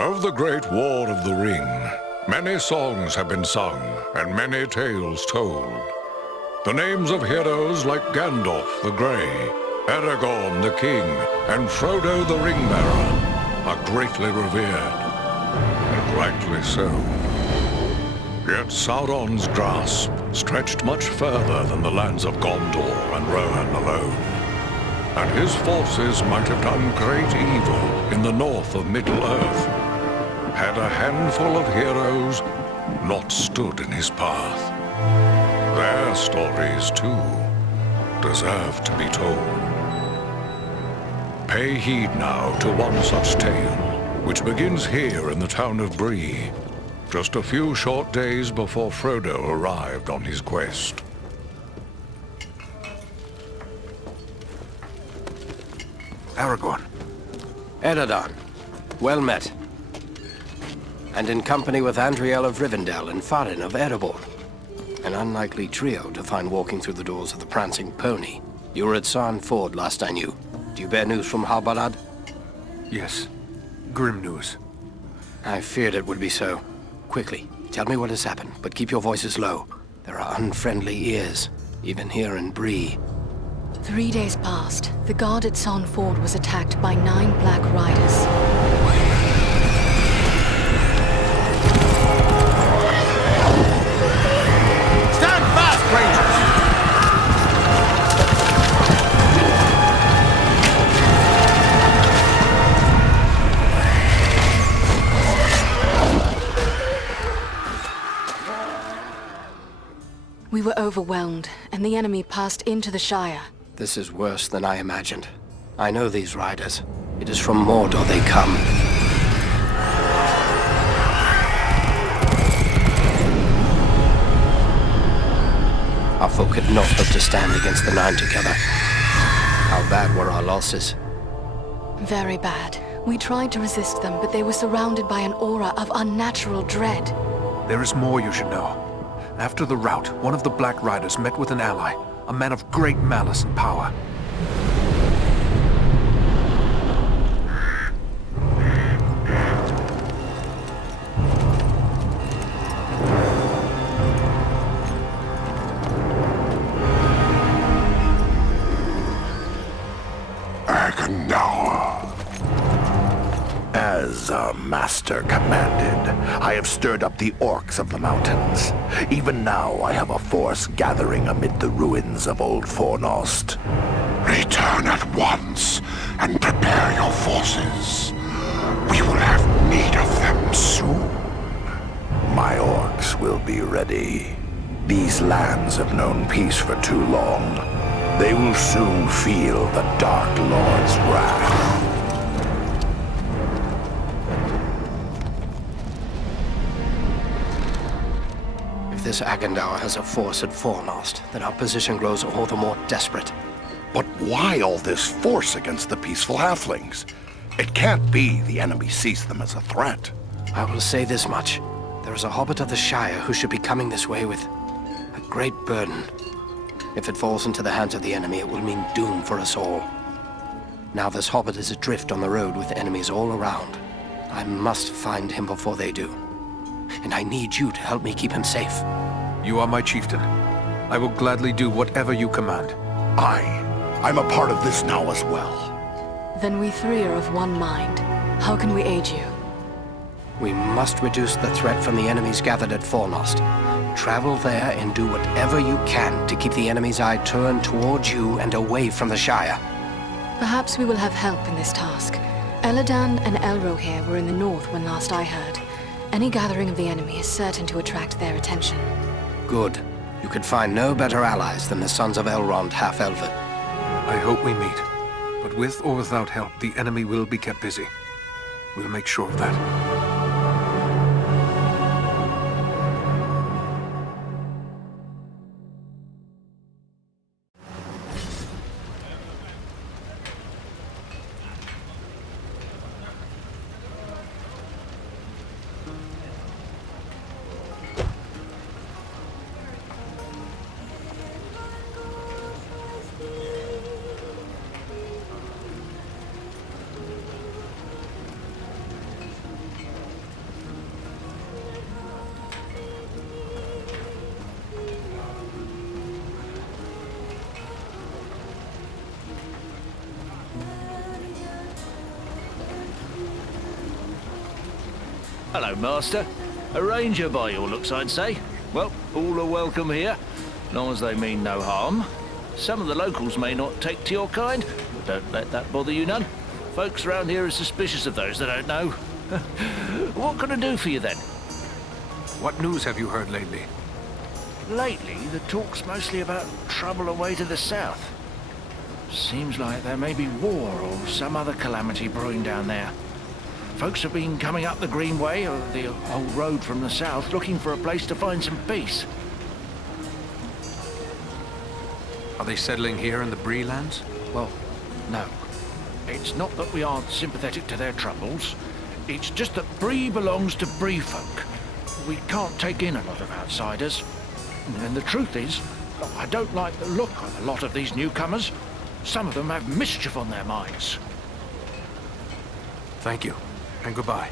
Of the Great War of the Ring, many songs have been sung and many tales told. The names of heroes like Gandalf the Grey, Aragorn the King, and Frodo the Ring-Bearer are greatly revered, and rightly so. Yet Sauron's grasp stretched much further than the lands of Gondor and Rohan alone, and his forces might have done great evil in the north of Middle-earth, had a handful of heroes not stood in his path. Their stories, too, deserve to be told. Pay heed now to one such tale, which begins here in the town of Bree, just a few short days before Frodo arrived on his quest. Aragorn. Eredon, well met. And in company with Andriel of Rivendell and Farin of Erebor. An unlikely trio to find walking through the doors of the Prancing Pony. You were at Sarn Ford last I knew. Do you bear news from Halbarad? Yes. Grim news. I feared it would be so. Quickly, tell me what has happened, but keep your voices low. There are unfriendly ears, even here in Bree. 3 days passed. The guard at Sarn Ford was attacked by 9 Black Riders. We were overwhelmed, and the enemy passed into the Shire. This is worse than I imagined. I know these riders. It is from Mordor they come. Our folk could not hope to stand against the 9 together. How bad were our losses? Very bad. We tried to resist them, but they were surrounded by an aura of unnatural dread. There is more you should know. After the rout, one of the Black Riders met with an ally, a man of great malice and power. As our master commanded, I have stirred up the orcs of the mountains. Even now I have a force gathering amid the ruins of Old Fornost. Return at once and prepare your forces. We will have need of them soon. My orcs will be ready. These lands have known peace for too long. They will soon feel the Dark Lord's wrath. If this Agandaur has a force at Fornost, then our position grows all the more desperate. But why all this force against the peaceful halflings? It can't be the enemy sees them as a threat. I will say this much. There is a hobbit of the Shire who should be coming this way with a great burden. If it falls into the hands of the enemy, it will mean doom for us all. Now this hobbit is adrift on the road with enemies all around. I must find him before they do. And I need you to help me keep him safe. You are my chieftain. I will gladly do whatever you command. I'm a part of this now as well. Then we 3 are of one mind. How can we aid you? We must reduce the threat from the enemies gathered at Fornost. Travel there and do whatever you can to keep the enemy's eye turned towards you and away from the Shire. Perhaps we will have help in this task. Eladan and Elrohir were in the north when last I heard. Any gathering of the enemy is certain to attract their attention. Good. You could find no better allies than the sons of Elrond half-elven. I hope we meet. But with or without help, the enemy will be kept busy. We'll make sure of that. Hello, Master. A ranger by your looks, I'd say. Well, all are welcome here, long as they mean no harm. Some of the locals may not take to your kind, but don't let that bother you none. Folks around here are suspicious of those they don't know. What can I do for you, then? What news have you heard lately? Lately, the talk's mostly about trouble away to the south. Seems like there may be war or some other calamity brewing down there. Folks have been coming up the Greenway, or the old road from the south, looking for a place to find some peace. Are they settling here in the Bree lands? Well, no. It's not that we aren't sympathetic to their troubles. It's just that Bree belongs to Bree folk. We can't take in a lot of outsiders. And the truth is, I don't like the look of a lot of these newcomers. Some of them have mischief on their minds. Thank you, and goodbye.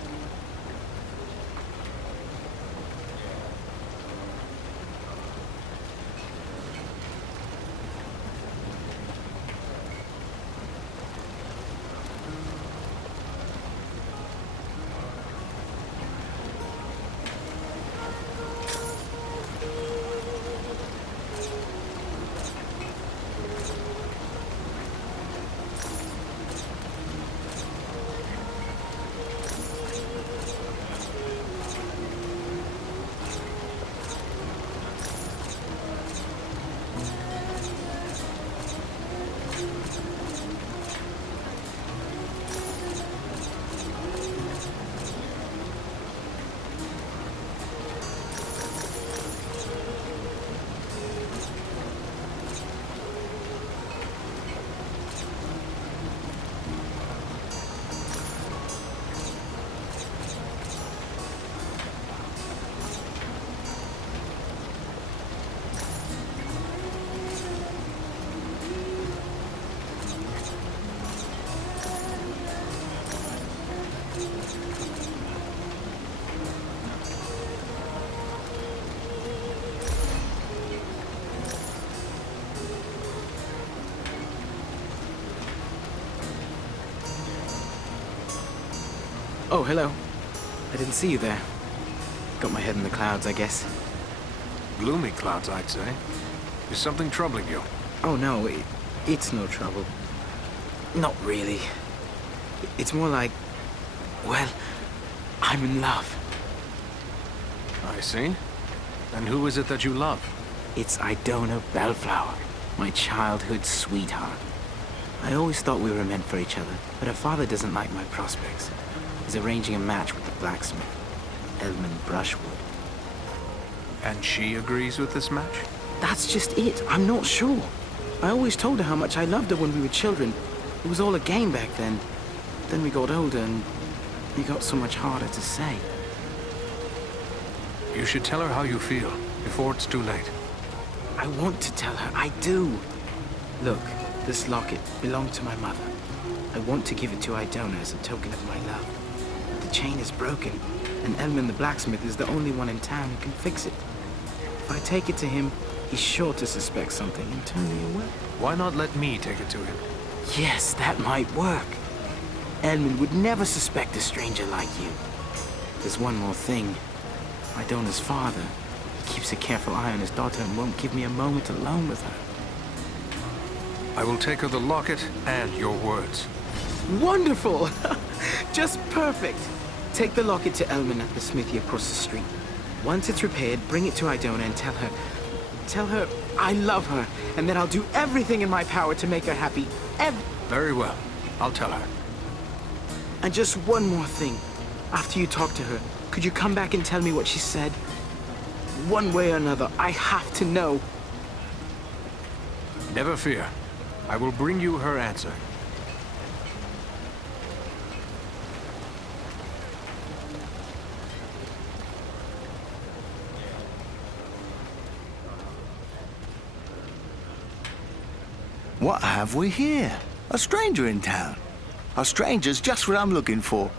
Oh, hello. I didn't see you there. Got my head in the clouds, I guess. Gloomy clouds, I'd say. Is something troubling you? Oh, no, it's no trouble. Not really. It's more like, well, I'm in love. I see. And who is it that you love? It's Idona Bellflower, my childhood sweetheart. I always thought we were meant for each other, but her father doesn't like my prospects. He's arranging a match with the blacksmith, Edmund Brushwood. And she agrees with this match? That's just it. I'm not sure. I always told her how much I loved her when we were children. It was all a game back then. Then we got older and it got so much harder to say. You should tell her how you feel, before it's too late. I want to tell her. I do. Look, this locket belonged to my mother. I want to give it to Idona as a token of my love. The chain is broken, and Edmund the blacksmith is the only one in town who can fix it. If I take it to him, he's sure to suspect something and turn me away. Why not let me take it to him? Yes, that might work. Edmund would never suspect a stranger like you. There's one more thing. Idona's father, he keeps a careful eye on his daughter and won't give me a moment alone with her. I will take her the locket and your words. Wonderful! Just perfect. Take the locket to Elman at the smithy across the street. Once it's repaired, bring it to Idona and tell her I love her, and that I'll do everything in my power to make her happy. Very well. I'll tell her. And just one more thing. After you talk to her, could you come back and tell me what she said? One way or another, I have to know. Never fear. I will bring you her answer. What have we here? A stranger in town. A stranger's just what I'm looking for.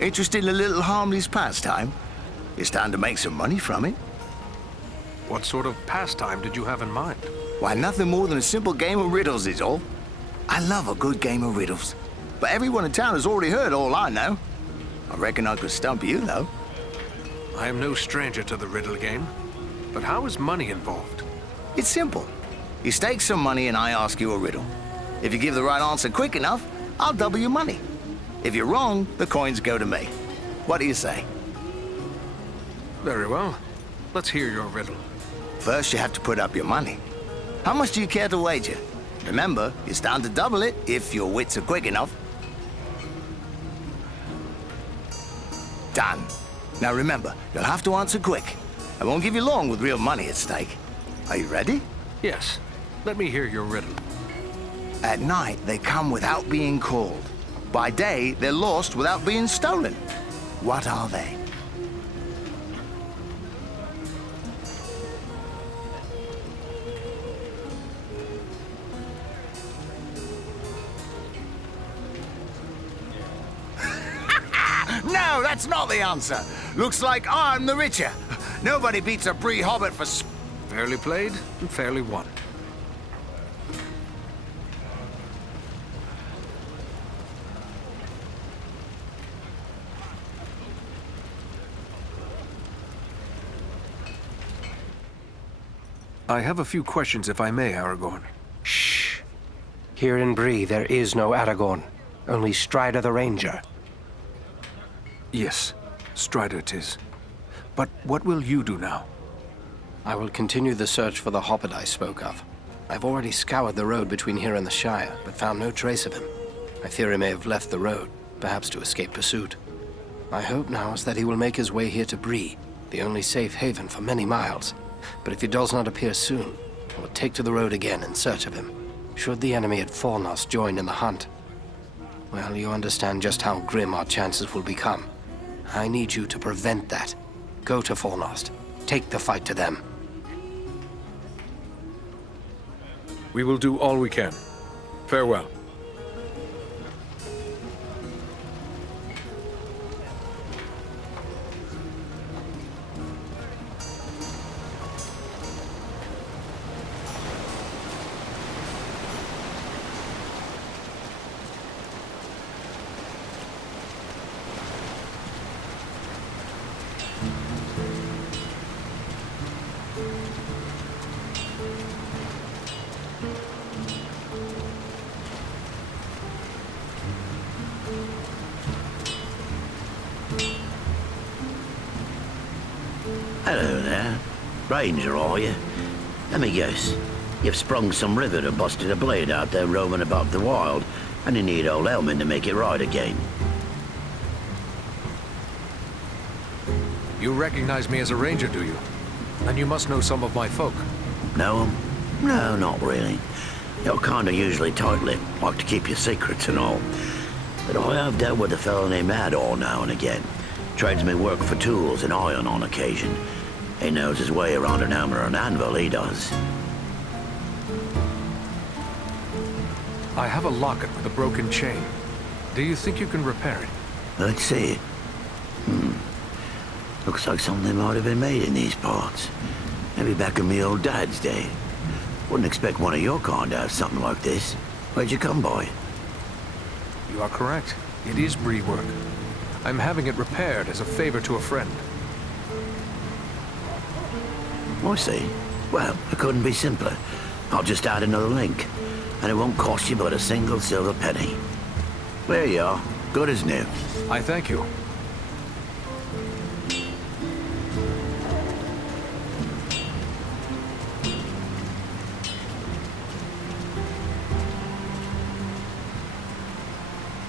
Interested in a little harmless pastime? It's time to make some money from it. What sort of pastime did you have in mind? Why, nothing more than a simple game of riddles is all. I love a good game of riddles. But everyone in town has already heard all I know. I reckon I could stump you, though. I am no stranger to the riddle game. But how is money involved? It's simple. You stake some money and I ask you a riddle. If you give the right answer quick enough, I'll double your money. If you're wrong, the coins go to me. What do you say? Very well. Let's hear your riddle. First, you have to put up your money. How much do you care to wager? Remember, you stand to double it if your wits are quick enough. Done. Now remember, you'll have to answer quick. I won't give you long with real money at stake. Are you ready? Yes. Let me hear your riddle. At night, they come without being called. By day, they're lost without being stolen. What are they? No, that's not the answer. Looks like I'm the richer. Nobody beats a Bree Hobbit for Fairly played and fairly won. I have a few questions, if I may, Aragorn. Shh. Here in Bree, there is no Aragorn. Only Strider the Ranger. Yes, Strider 'tis. But what will you do now? I will continue the search for the Hobbit I spoke of. I've already scoured the road between here and the Shire, but found no trace of him. I fear he may have left the road, perhaps to escape pursuit. My hope now is that he will make his way here to Bree, the only safe haven for many miles. But if he does not appear soon, I will take to the road again in search of him. Should the enemy at Fornost join in the hunt, well, you understand just how grim our chances will become. I need you to prevent that. Go to Fornost. Take the fight to them. We will do all we can. Farewell. Hello there. Ranger, are you? Let me guess. You've sprung some rivet or busted a blade out there roaming about the wild, and you need old Elmin to make it right again. You recognize me as a ranger, do you? And you must know some of my folk. Know 'em? No, not really. You're kinda usually tight-lipped, like to keep your secrets and all. But I have dealt with a fellow named Ador now and again. Trades me work for tools and iron on occasion. He knows his way around an hammer and anvil, he does. I have a locket with a broken chain. Do you think you can repair it? Let's see. Looks like something might have been made in these parts. Maybe back in me old dad's day. Wouldn't expect one of your kind to have something like this. Where'd you come by? You are correct. It is Bree work. I'm having it repaired as a favor to a friend. I see. Well, it couldn't be simpler. I'll just add another link, and it won't cost you but a single silver penny. There you are. Good as new. I thank you.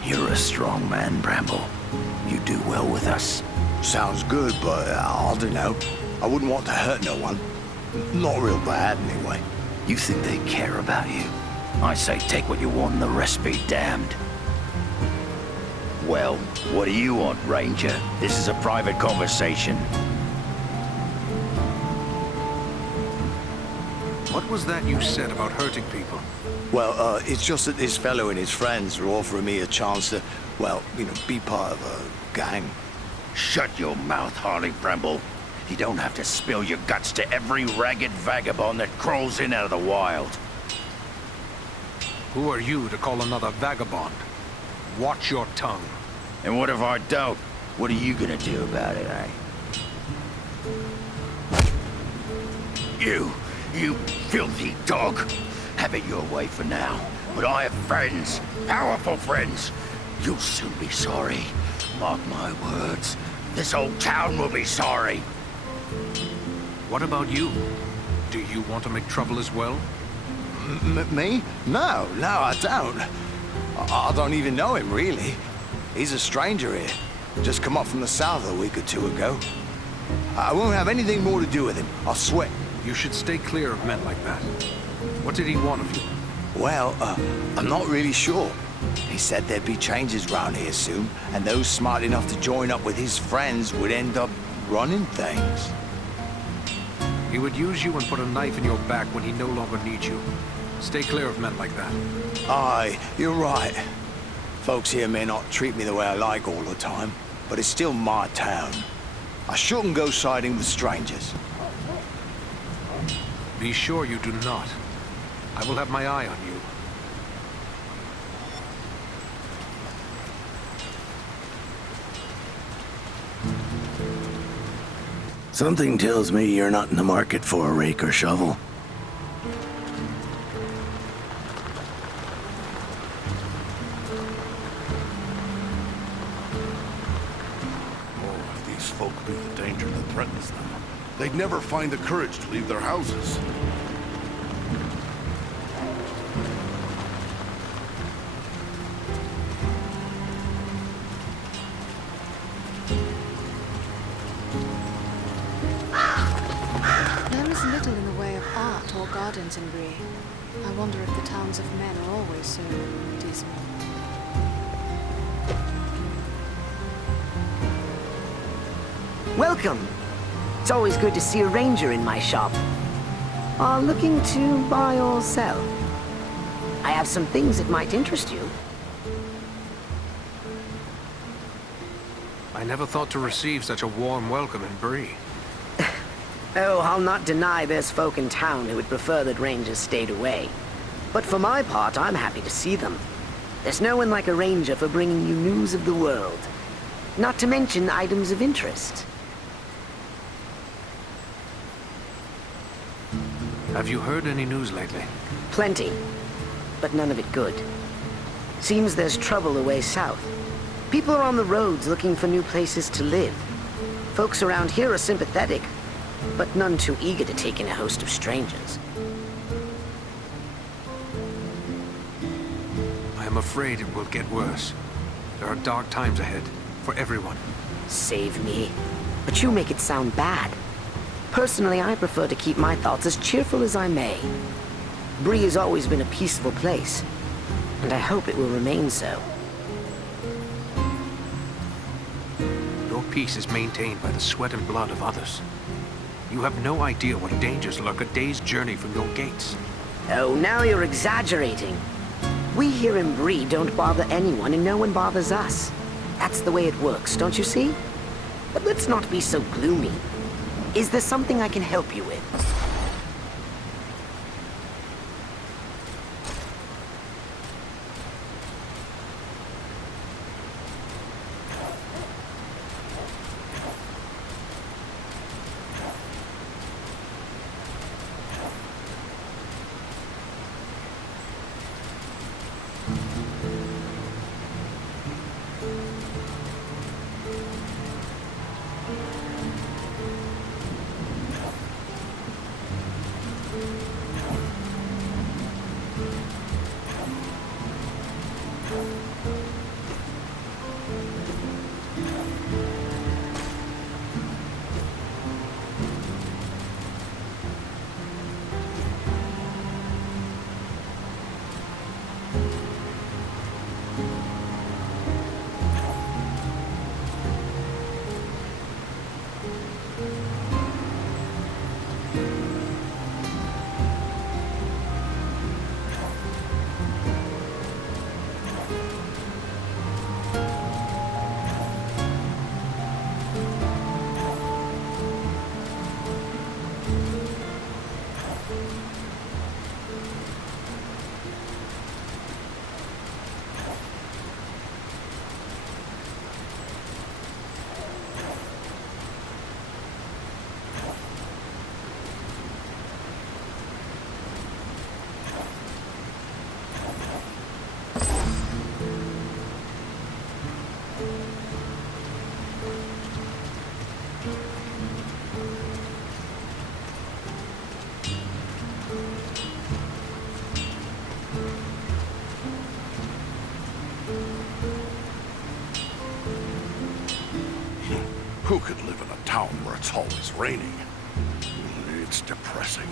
You're a strong man, Bramble. You do well with us. Sounds good, but I don't know. I wouldn't want to hurt no one. Not real bad, anyway. You think they care about you? I say take what you want and the rest be damned. Well, what do you want, Ranger? This is a private conversation. What was that you said about hurting people? Well, it's just that this fellow and his friends are offering me a chance to, well, you know, be part of a gang. Shut your mouth, Harley Bramble. You don't have to spill your guts to every ragged vagabond that crawls in out of the wild. Who are you to call another vagabond? Watch your tongue. And what if I don't? What are you gonna do about it, eh? You filthy dog. Have it your way for now. But I have friends, powerful friends. You'll soon be sorry. Mark my words. This old town will be sorry. What about you? Do you want to make trouble as well? Me? No, I don't. I don't even know him, really. He's a stranger here. Just come up from the south a week or two ago. I won't have anything more to do with him, I swear. You should stay clear of men like that. What did he want of you? Well, I'm not really sure. He said there'd be changes round here soon, and those smart enough to join up with his friends would end up running things. He would use you and put a knife in your back when he no longer needs you. Stay clear of men like that. Aye, you're right. Folks here may not treat me the way I like all the time, but it's still my town. I shouldn't go siding with strangers. Be sure you do not. I will have my eye on you. Something tells me you're not in the market for a rake or shovel. Oh, if these folk knew the danger that threatens them, they'd never find the courage to leave their houses. There is little in the way of art or gardens in Bree. I wonder if the towns of men are always so dismal. Welcome. It's always good to see a ranger in my shop. Are looking to buy or sell? I have some things that might interest you. I never thought to receive such a warm welcome in Bree. Oh, I'll not deny there's folk in town who would prefer that rangers stayed away. But for my part, I'm happy to see them. There's no one like a ranger for bringing you news of the world. Not to mention items of interest. Have you heard any news lately? Plenty, but none of it good. Seems there's trouble away south. People are on the roads looking for new places to live. Folks around here are sympathetic, but none too eager to take in a host of strangers. I am afraid it will get worse. There are dark times ahead, for everyone. Save me. But you make it sound bad. Personally, I prefer to keep my thoughts as cheerful as I may. Bree has always been a peaceful place, and I hope it will remain so. Your peace is maintained by the sweat and blood of others. You have no idea what dangers lurk a day's journey from your gates. Oh, now you're exaggerating. We here in Bree don't bother anyone and no one bothers us. That's the way it works, don't you see? But let's not be so gloomy. Is there something I can help you with? Who could live in a town where it's always raining? It's depressing.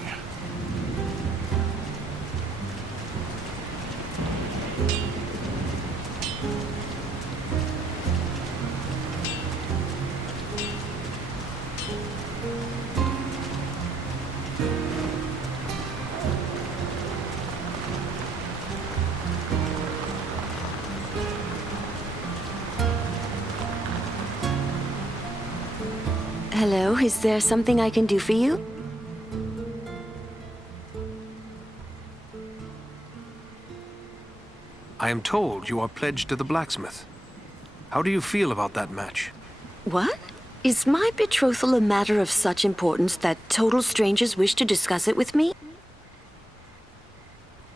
Hello, is there something I can do for you? I am told you are pledged to the blacksmith. How do you feel about that match? What? Is my betrothal a matter of such importance that total strangers wish to discuss it with me?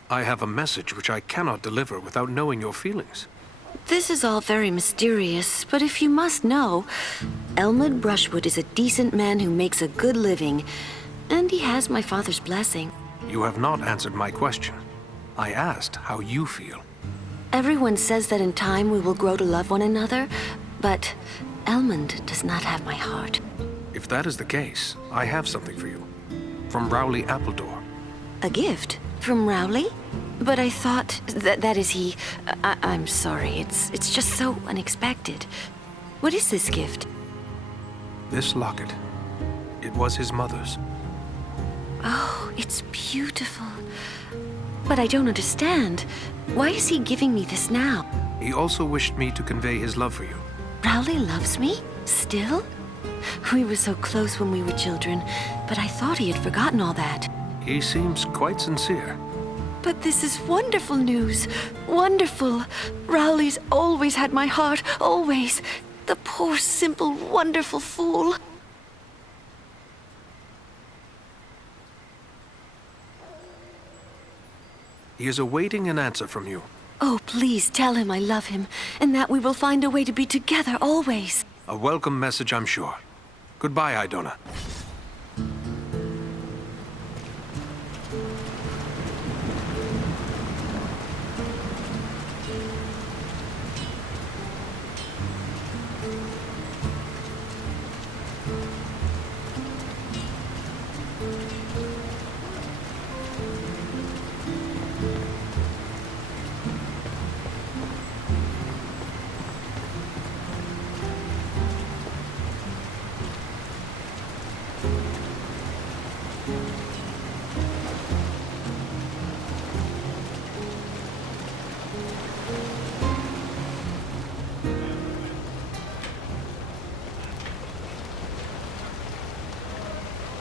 I have a message which I cannot deliver without knowing your feelings. This is all very mysterious, but if you must know, Elmwood Brushwood is a decent man who makes a good living, and he has my father's blessing. You have not answered my question. I asked how you feel. Everyone says that in time we will grow to love one another, but Elmond does not have my heart. If that is the case, I have something for you. From Rowley Appledore. A gift? From Rowley? But I thought that is he. I'm sorry, it's just so unexpected. What is this gift? This locket. It was his mother's. Oh, it's beautiful. But I don't understand. Why is he giving me this now? He also wished me to convey his love for you. Rowley loves me? Still? We were so close when we were children, but I thought he had forgotten all that. He seems quite sincere. But this is wonderful news. Wonderful. Rowley's always had my heart, always. The poor, simple, wonderful fool. He is awaiting an answer from you. Oh, please tell him I love him, and that we will find a way to be together always. A welcome message, I'm sure. Goodbye, Idona.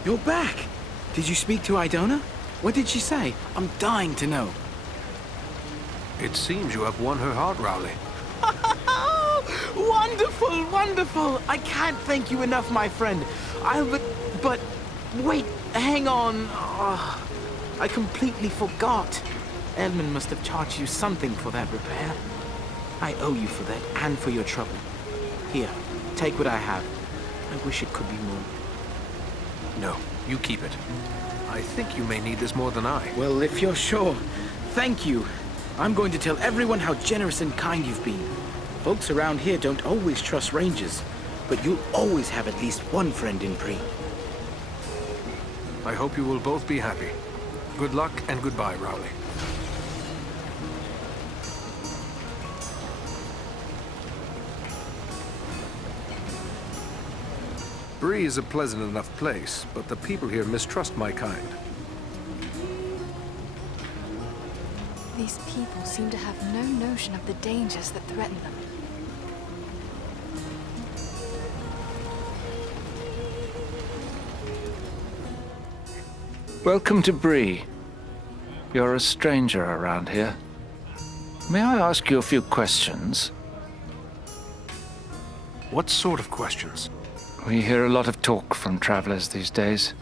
You're back! Did you speak to Idona? What did she say? I'm dying to know. It seems you have won her heart, Rowley. Wonderful, wonderful! I can't thank you enough, my friend. But wait, hang on. Oh, I completely forgot. Edmund must have charged you something for that repair. I owe you for that and for your trouble. Here, take what I have. I wish it could be more. No, you keep it. I think you may need this more than I. Well, if you're sure, thank you. I'm going to tell everyone how generous and kind you've been. Folks around here don't always trust rangers, but you'll always have at least one friend in Bree. I hope you will both be happy. Good luck and goodbye, Rowley. Bree is a pleasant enough place, but the people here mistrust my kind. These people seem to have no notion of the dangers that threaten them. Welcome to Bree. You're a stranger around here. May I ask you a few questions? What sort of questions? We hear a lot of talk from travelers these days.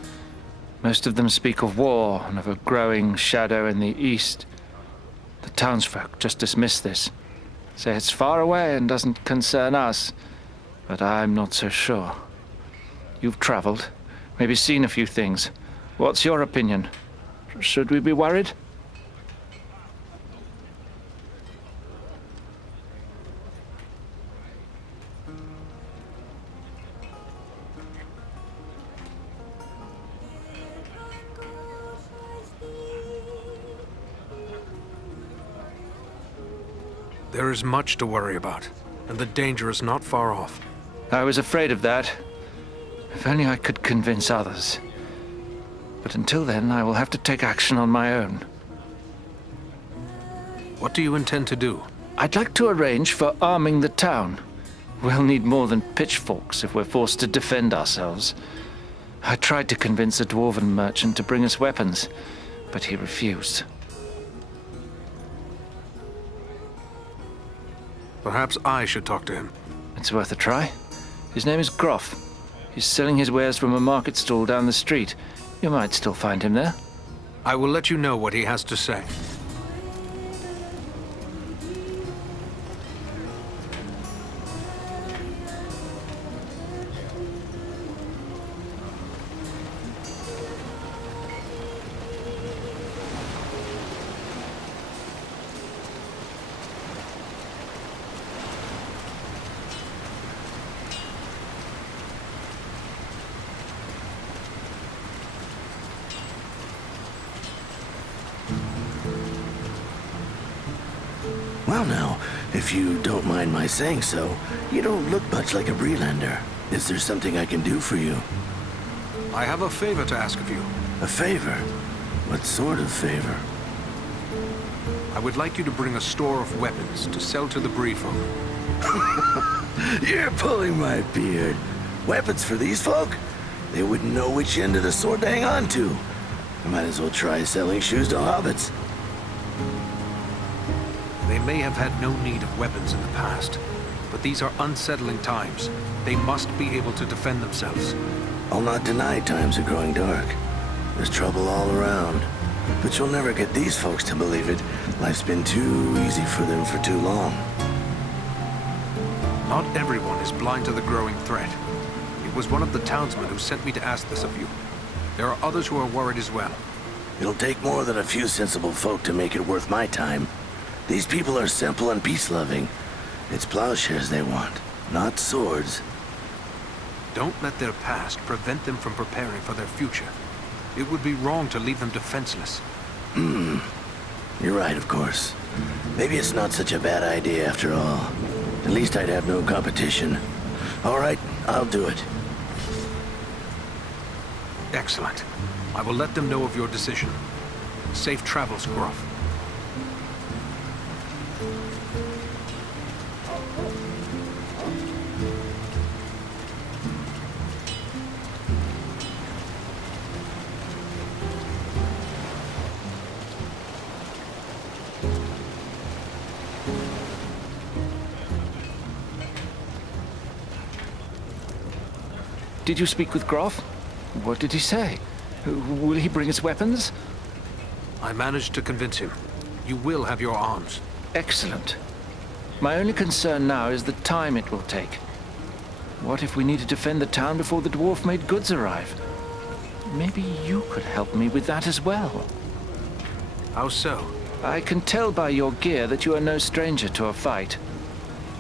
Most of them speak of war and of a growing shadow in the east. The townsfolk just dismiss this. Say it's far away and doesn't concern us. But I'm not so sure. You've traveled, maybe seen a few things. What's your opinion? Should we be worried? There is much to worry about, and the danger is not far off. I was afraid of that. If only I could convince others. But until then, I will have to take action on my own. What do you intend to do? I'd like to arrange for arming the town. We'll need more than pitchforks if we're forced to defend ourselves. I tried to convince a dwarven merchant to bring us weapons, but he refused. Perhaps I should talk to him. It's worth a try. His name is Groff. He's selling his wares from a market stall down the street. You might still find him there. I will let you know what he has to say. Well now, if you don't mind my saying so, you don't look much like a Breelander. Is there something I can do for you? I have a favor to ask of you. A favor? What sort of favor? I would like you to bring a store of weapons to sell to the Bree folk. You're pulling my beard. Weapons for these folk? They wouldn't know which end of the sword to hang on to. I might as well try selling shoes to hobbits. They may have had no need of weapons in the past, but these are unsettling times. They must be able to defend themselves. I'll not deny times are growing dark. There's trouble all around. But you'll never get these folks to believe it. Life's been too easy for them for too long. Not everyone is blind to the growing threat. It was one of the townsmen who sent me to ask this of you. There are others who are worried as well. It'll take more than a few sensible folk to make it worth my time. These people are simple and peace-loving. It's plowshares they want, not swords. Don't let their past prevent them from preparing for their future. It would be wrong to leave them defenseless. You're right, of course. Maybe it's not such a bad idea after all. At least I'd have no competition. All right, I'll do it. Excellent. I will let them know of your decision. Safe travels, Groff. Did you speak with Groff? What did he say? Will he bring us weapons? I managed to convince him. You will have your arms. Excellent. My only concern now is the time it will take. What if we need to defend the town before the dwarf-made goods arrive? Maybe you could help me with that as well. How so? I can tell by your gear that you are no stranger to a fight.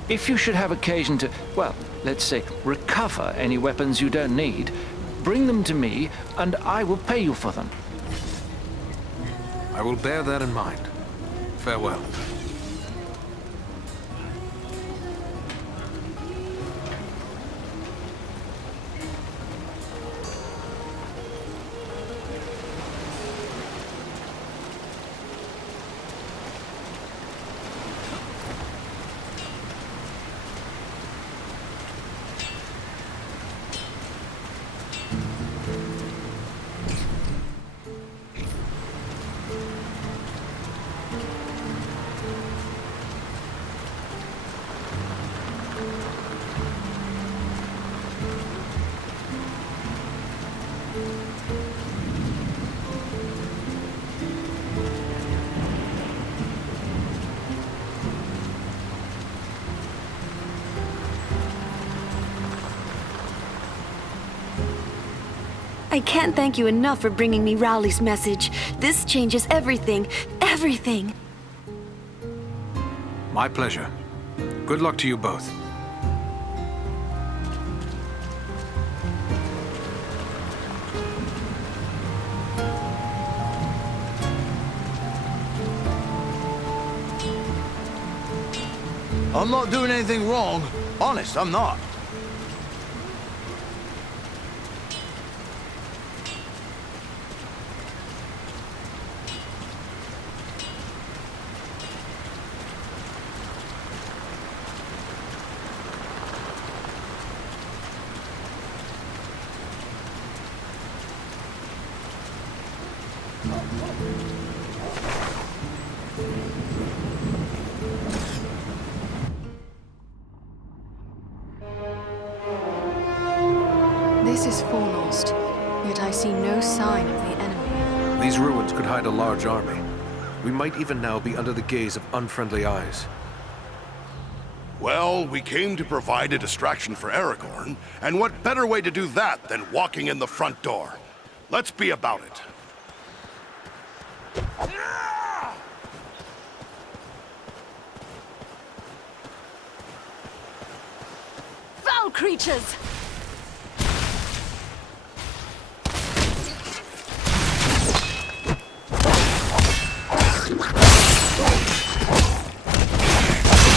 If you should have occasion to, well, let's say, recover any weapons you don't need, bring them to me, and I will pay you for them. I will bear that in mind. Farewell. I can't thank you enough for bringing me Rowley's message. This changes everything. Everything. My pleasure. Good luck to you both. I'm not doing anything wrong. Honest, I'm not. This is foremost, yet I see no sign of the enemy. These ruins could hide a large army. We might even now be under the gaze of unfriendly eyes. Well, we came to provide a distraction for Aragorn, and what better way to do that than walking in the front door? Let's be about it. Foul creatures!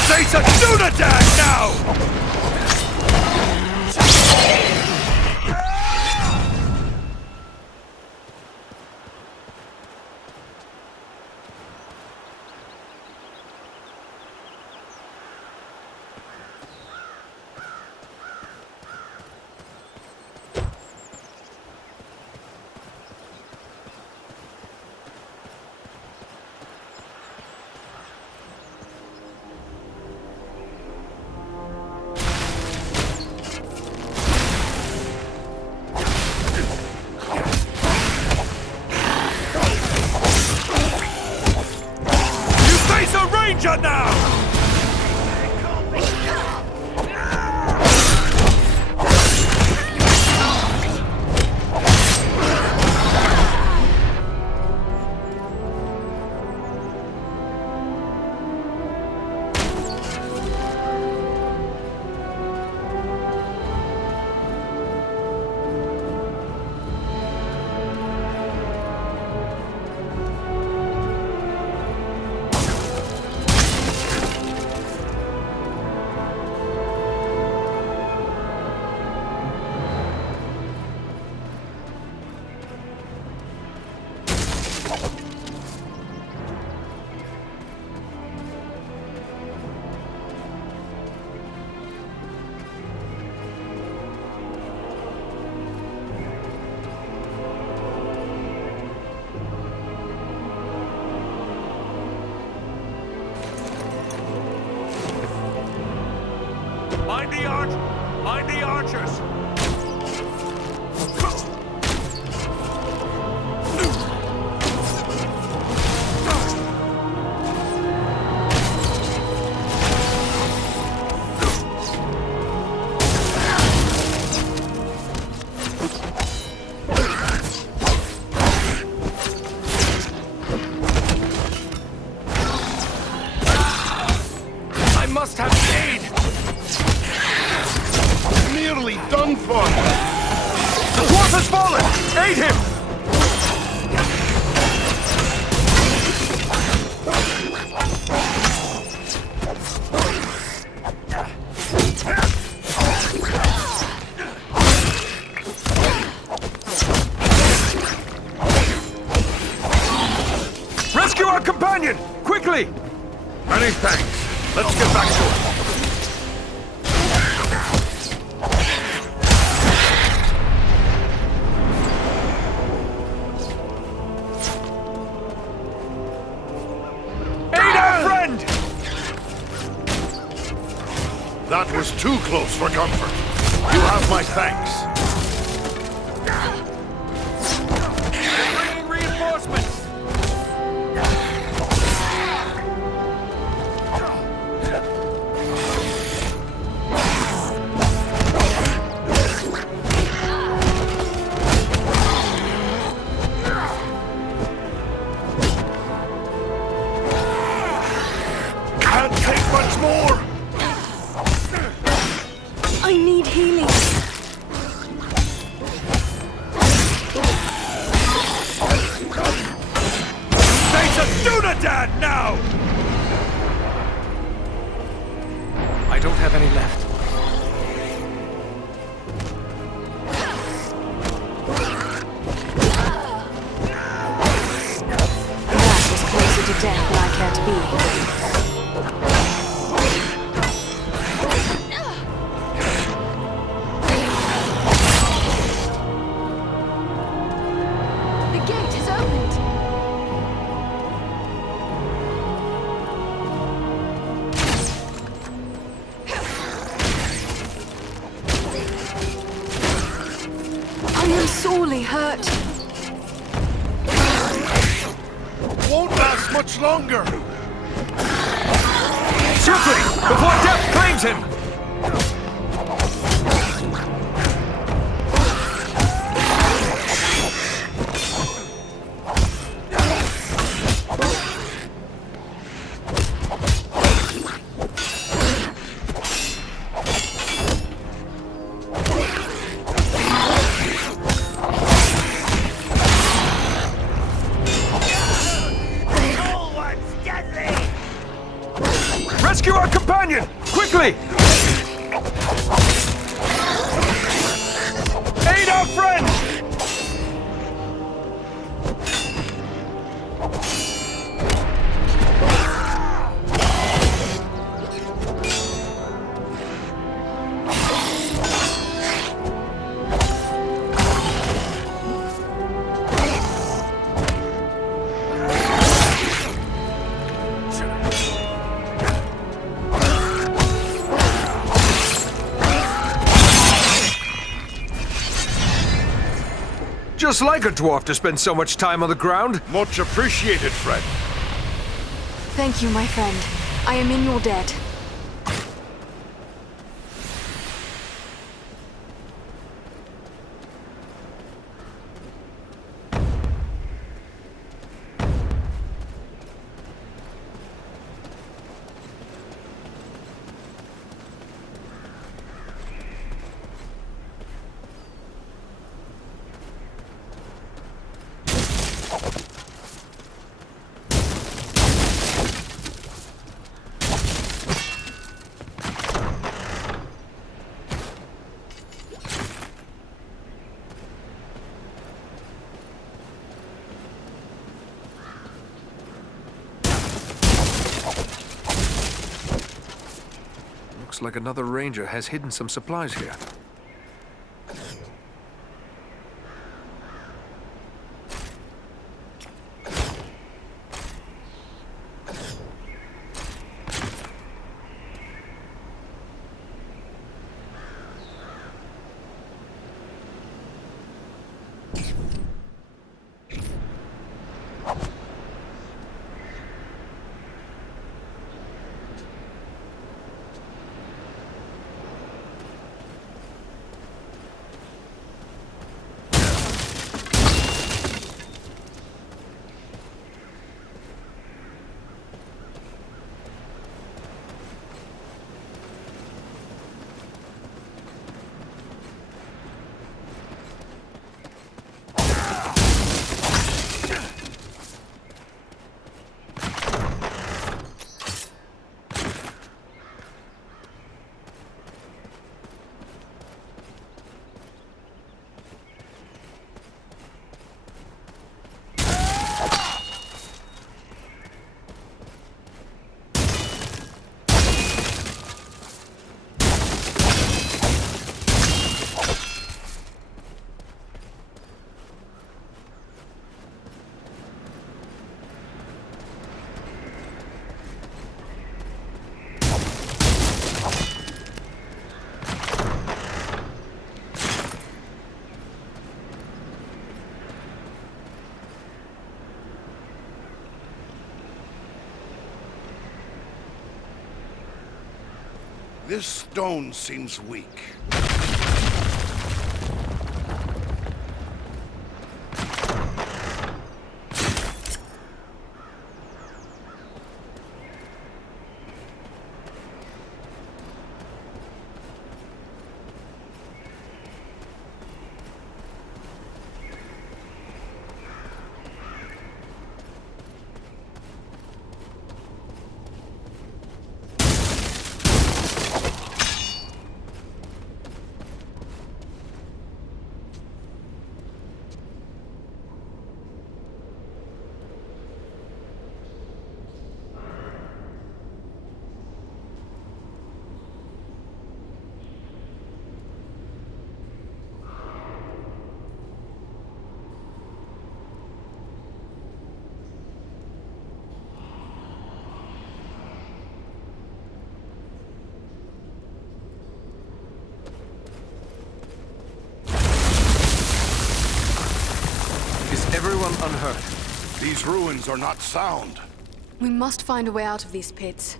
Face a Dunedain now! Ranger now! Mind the archers! I must have aid! Nearly done for! The dwarf has fallen! Aid him! Rescue our companion! Quickly! Many thanks. Let's get back to it. That was too close for comfort. You have my thanks. Bringing reinforcements! Can't take much more! I need healing. have any left. That was closer to death than I care to be. Sorely hurt. Won't last much longer. Swiftly, before death claims him! Rescue our companion! Quickly! Aid our friend! Just like a dwarf to spend so much time on the ground. Much appreciated, friend. Thank you, my friend. I am in your debt. Looks like another ranger has hidden some supplies here. This stone seems weak. everyone unhurt. These ruins are not sound. We must find a way out of these pits.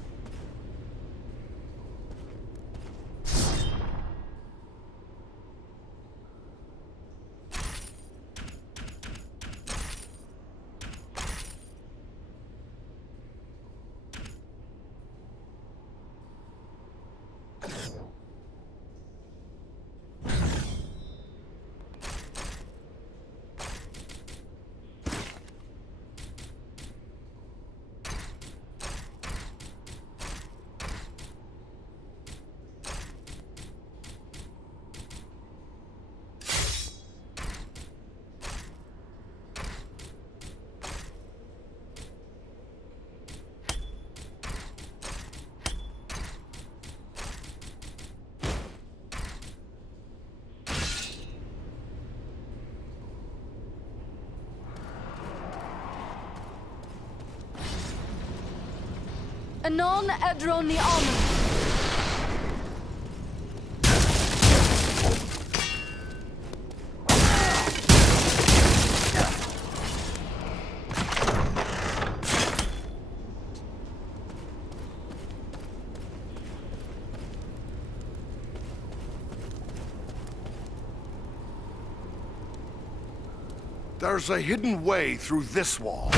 Anon Edron the Almond. There's a hidden way through this wall.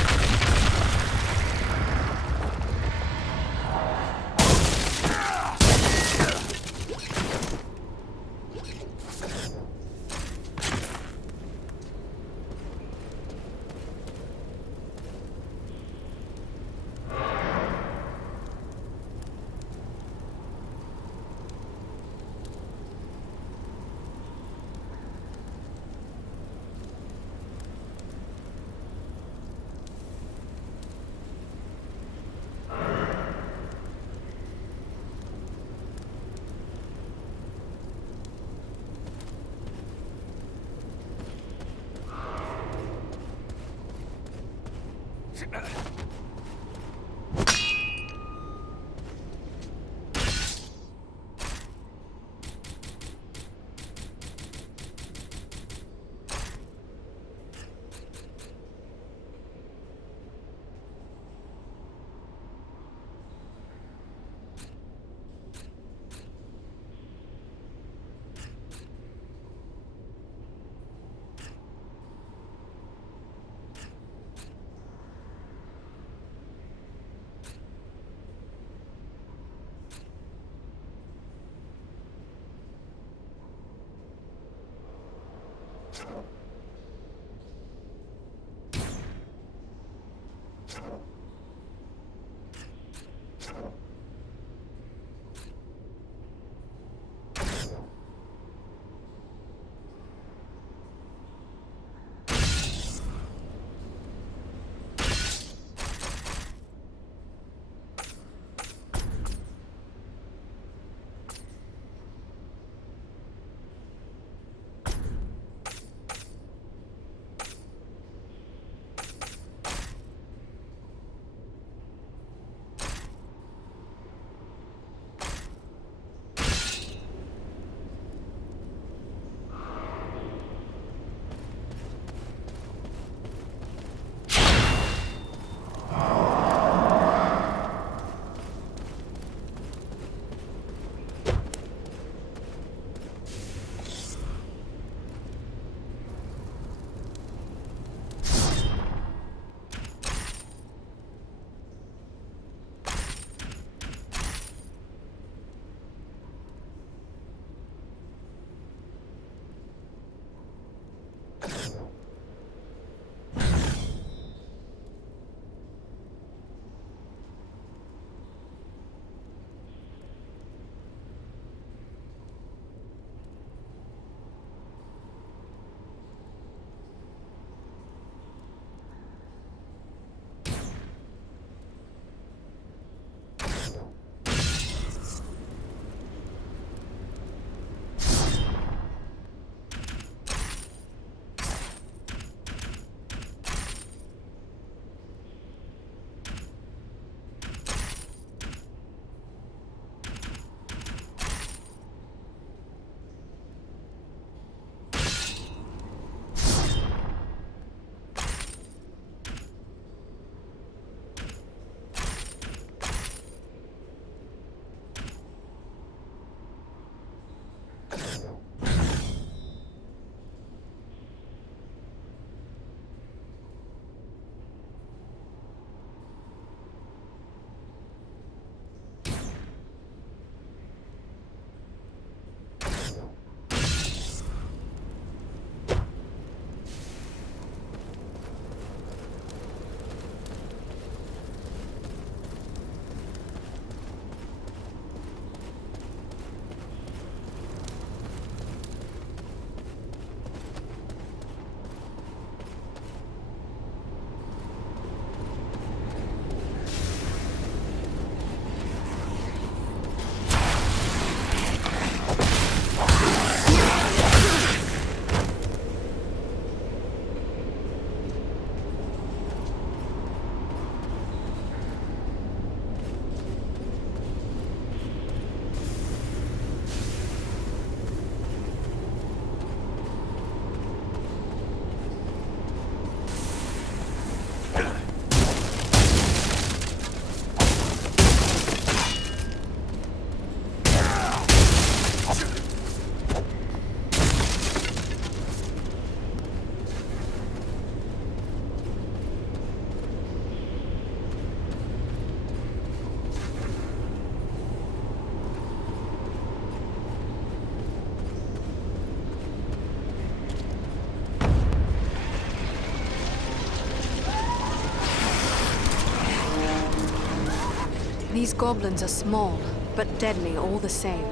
These goblins are small, but deadly all the same.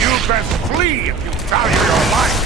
You best flee if you value your life!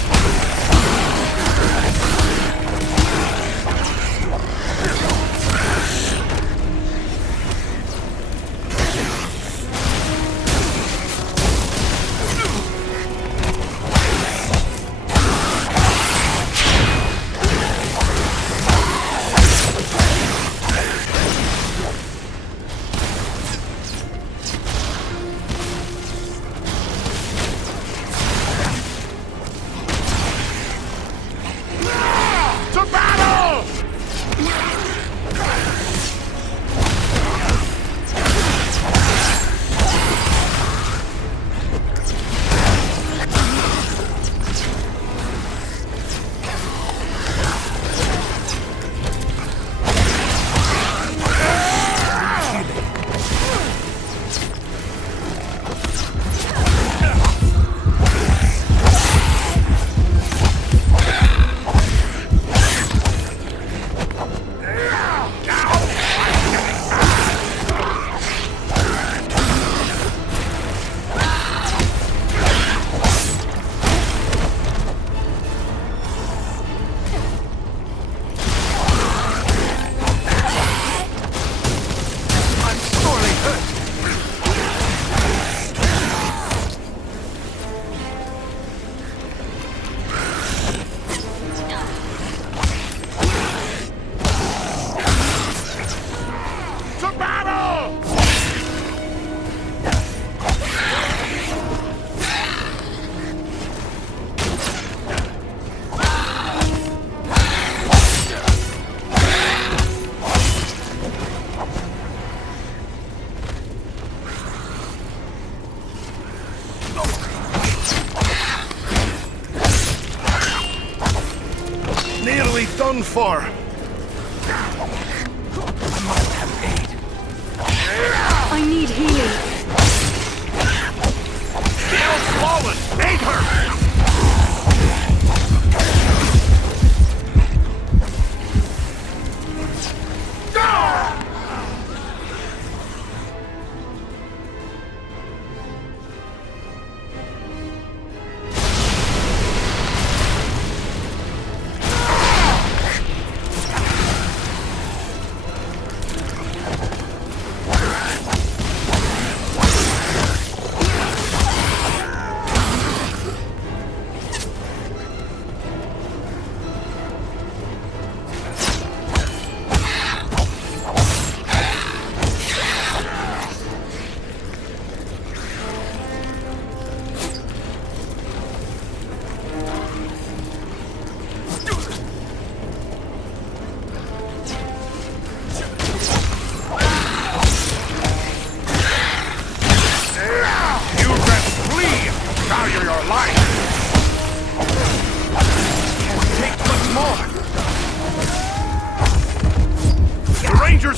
Done for. I need healing. The elf's fallen! Aid her!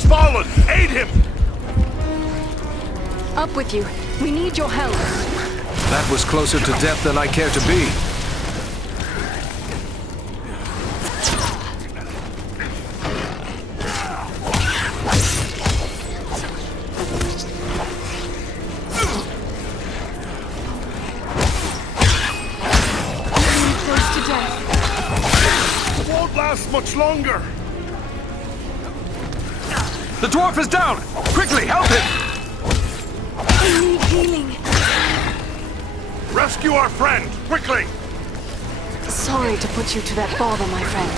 Fallen! Aid him! Up with you. We need your help. That was closer to death than I care to be. Close to death. It won't last much longer. The dwarf is down! Quickly, help him! I need healing. Rescue our friend, quickly! Sorry to put you to that bother, my friend.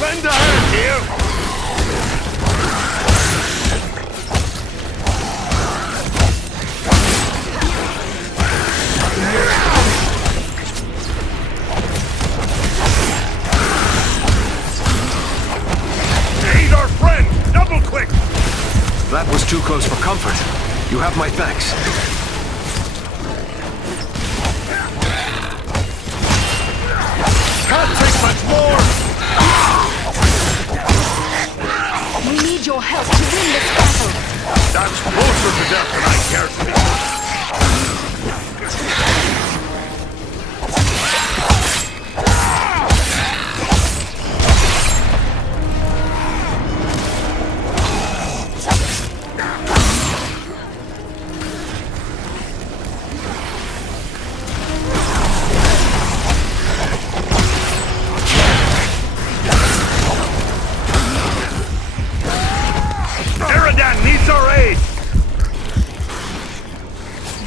Lend a hand here! That was too close for comfort. You have my thanks. Can't take much more! We need your help to win this battle. That's closer to death than I care to be.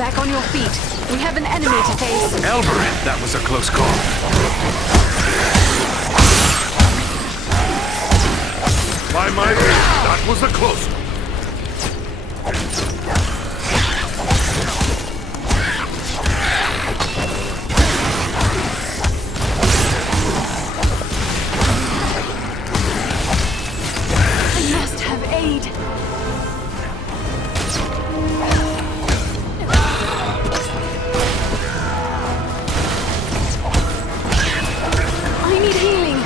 Back on your feet. We have an enemy to face. Elbereth, that was a close call. By my faith, that was a close one. I must have aid. I need healing.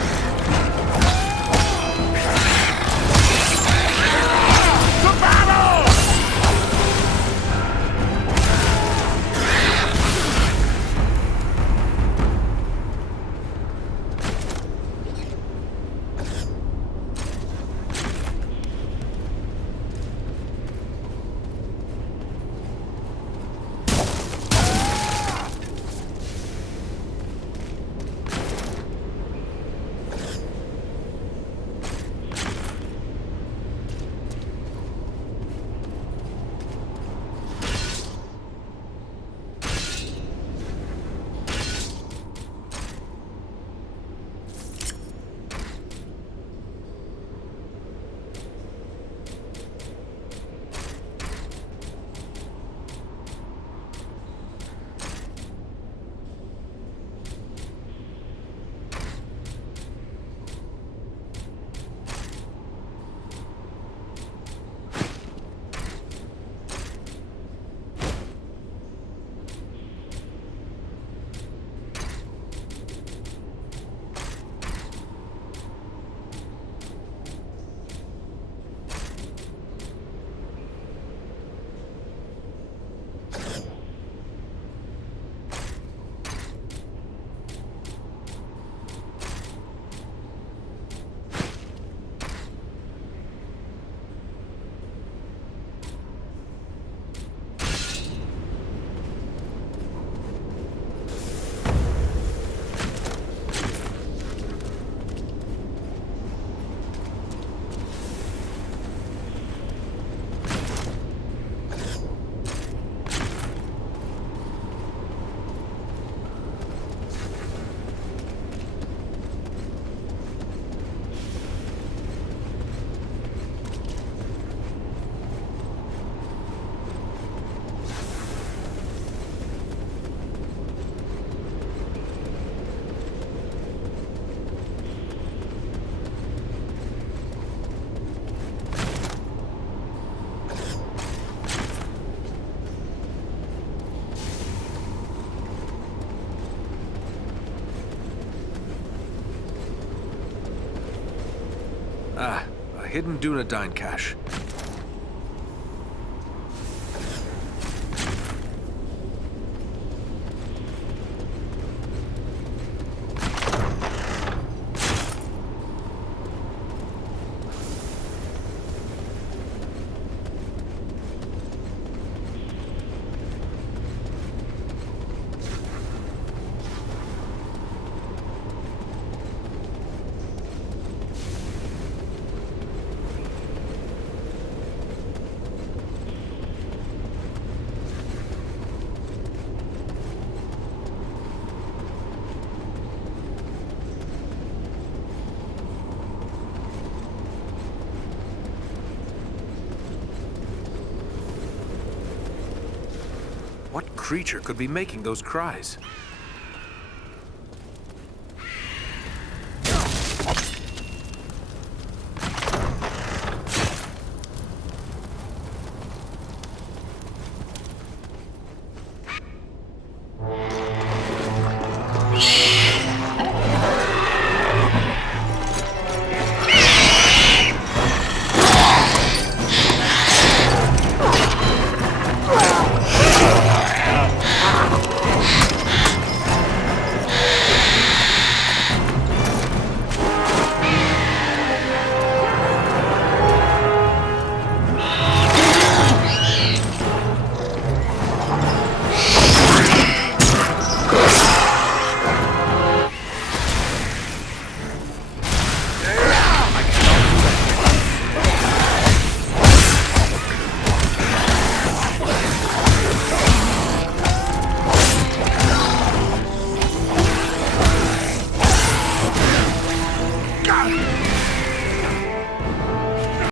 Ah, a hidden Dunedain cache. What creature could be making those cries?